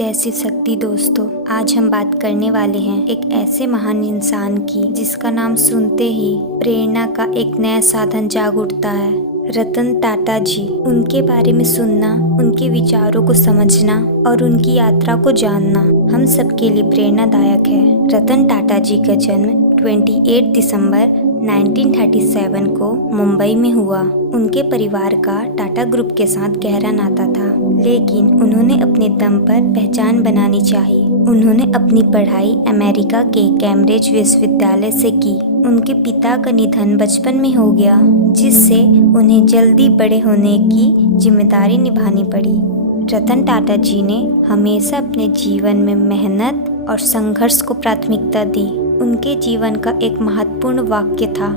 जैसी शक्ति। दोस्तों, आज हम बात करने वाले हैं एक ऐसे महान इंसान की जिसका नाम सुनते ही प्रेरणा का एक नया साधन जाग उठता है। रतन टाटा जी। उनके बारे में सुनना, उनके विचारों को समझना और उनकी यात्रा को जानना हम सबके लिए प्रेरणादायक है। रतन टाटा जी का जन्म 28 दिसंबर 1937 को मुंबई में हुआ। उनके परिवार का टाटा ग्रुप के साथ गहरा नाता था, लेकिन उन्होंने अपने दम पर पहचान बनानी चाहिए। उन्होंने अपनी पढ़ाई अमेरिका के कैम्ब्रिज विश्वविद्यालय से की। उनके पिता का निधन बचपन में हो गया, जिससे उन्हें जल्दी बड़े होने की जिम्मेदारी निभानी पड़ी। रतन टाटा जी ने हमेशा अपने जीवन में मेहनत और संघर्ष को प्राथमिकता दी। उनके जीवन का एक महत्वपूर्ण वाक्य था,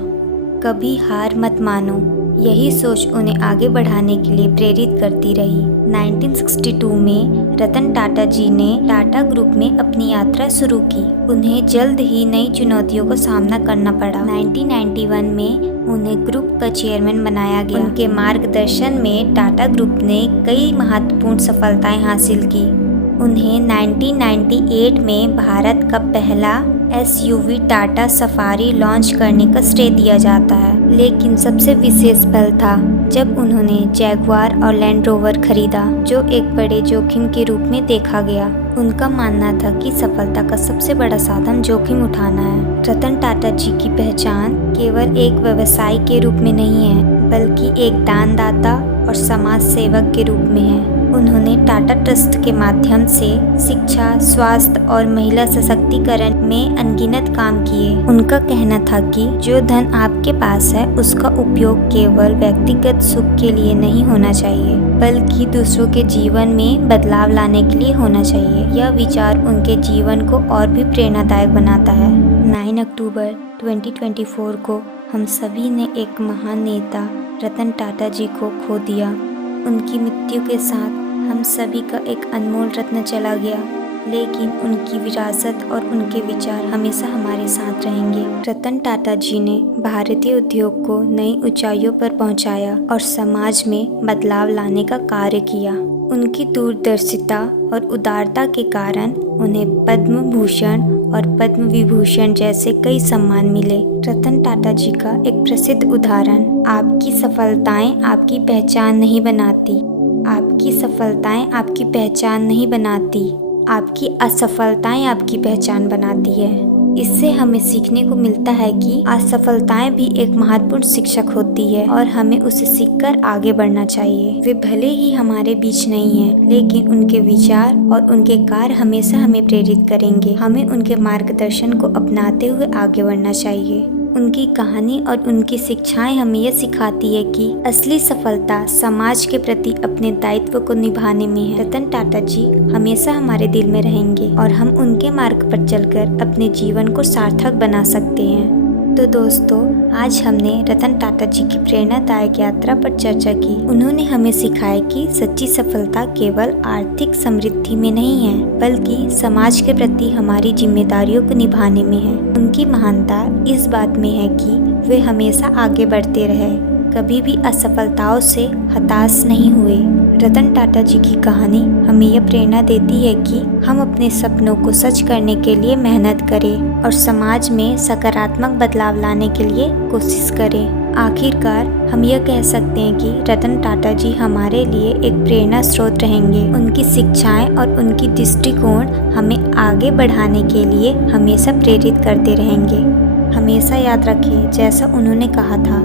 कभी हार मत मानो। यही सोच उन्हें आगे बढ़ाने के लिए प्रेरित करती रही। 1962 में रतन टाटा जी ने टाटा ग्रुप में अपनी यात्रा शुरू की। उन्हें जल्द ही नई चुनौतियों का सामना करना पड़ा। 1991 में उन्हें ग्रुप का चेयरमैन बनाया गया। उनके मार्गदर्शन में टाटा ग्रुप ने कई महत्वपूर्ण सफलताएं हासिल की। उन्हें 1998 में भारत का पहला SUV टाटा सफारी लॉन्च करने का श्रेय दिया जाता है, लेकिन सबसे विशेष पल था जब उन्होंने जैगुआर और लैंड रोवर खरीदा, जो एक बड़े जोखिम के रूप में देखा गया। उनका मानना था कि सफलता का सबसे बड़ा साधन जोखिम उठाना है। रतन टाटा जी की पहचान केवल एक व्यवसायी के रूप में नहीं है, बल्कि एक दानदाता और समाज सेवक के रूप में है। उन्होंने टाटा ट्रस्ट के माध्यम से शिक्षा, स्वास्थ्य और महिला सशक्तिकरण में अनगिनत काम किए। उनका कहना था कि जो धन आपके पास है उसका उपयोग केवल व्यक्तिगत सुख के लिए नहीं होना चाहिए, बल्कि दूसरों के जीवन में बदलाव लाने के लिए होना चाहिए। यह विचार उनके जीवन को और भी प्रेरणादायक बनाता है। 9 अक्टूबर 2024 को हम सभी ने एक महान नेता रतन टाटा जी को खो दिया। उनकी मृत्यु के साथ हम सभी का एक अनमोल रत्न चला गया, लेकिन उनकी विरासत और उनके विचार हमेशा हमारे साथ रहेंगे। रतन टाटा जी ने भारतीय उद्योग को नई ऊंचाइयों पर पहुंचाया और समाज में बदलाव लाने का कार्य किया। उनकी दूरदर्शिता और उदारता के कारण उन्हें पद्म भूषण और पद्म विभूषण जैसे कई सम्मान मिले। रतन टाटा जी का एक प्रसिद्ध उदाहरण, आपकी सफलताएं आपकी पहचान नहीं बनाती, आपकी सफलताएं आपकी पहचान नहीं बनाती, आपकी असफलताएं आपकी पहचान बनाती है। इससे हमें सीखने को मिलता है कि असफलताएं भी एक महत्वपूर्ण शिक्षक होती है और हमें उसे सीखकर आगे बढ़ना चाहिए। वे भले ही हमारे बीच नहीं हैं, लेकिन उनके विचार और उनके कार्य हमेशा हमें प्रेरित करेंगे। हमें उनके मार्गदर्शन को अपनाते हुए आगे बढ़ना चाहिए। उनकी कहानी और उनकी शिक्षाएं हमें यह सिखाती है कि असली सफलता समाज के प्रति अपने दायित्व को निभाने में है। रतन टाटा जी हमेशा हमारे दिल में रहेंगे और हम उनके मार्ग पर चलकर अपने जीवन को सार्थक बना सकते हैं। तो दोस्तों, आज हमने रतन टाटा जी की प्रेरणादायक यात्रा पर चर्चा की। उन्होंने हमें सिखाया कि सच्ची सफलता केवल आर्थिक समृद्धि में नहीं है, बल्कि समाज के प्रति हमारी जिम्मेदारियों को निभाने में है। उनकी महानता इस बात में है कि वे हमेशा आगे बढ़ते रहे, कभी भी असफलताओं से हताश नहीं हुए। रतन टाटा जी की कहानी हमें यह प्रेरणा देती है कि हम अपने सपनों को सच करने के लिए मेहनत करें और समाज में सकारात्मक बदलाव लाने के लिए कोशिश करें। आखिरकार हम यह कह सकते हैं कि रतन टाटा जी हमारे लिए एक प्रेरणा स्रोत रहेंगे। उनकी शिक्षाएं और उनकी दृष्टिकोण हमें आगे बढ़ाने के लिए हमेशा प्रेरित करते रहेंगे। हमेशा याद रखें, जैसा उन्होंने कहा था,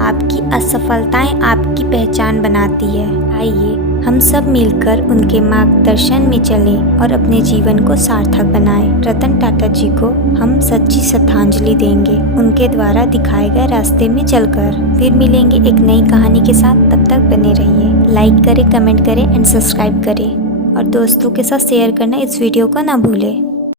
आपकी असफलताएं आपकी पहचान बनाती है। आइए हम सब मिलकर उनके मार्गदर्शन में चलें और अपने जीवन को सार्थक बनाएं। रतन टाटा जी को हम सच्ची श्रद्धांजलि देंगे, उनके द्वारा दिखाए गए रास्ते में चलकर। फिर मिलेंगे एक नई कहानी के साथ। तब तक बने रहिए। लाइक करें, कमेंट करें एंड सब्सक्राइब करें और दोस्तों के साथ शेयर करना इस वीडियो को ना भूलें।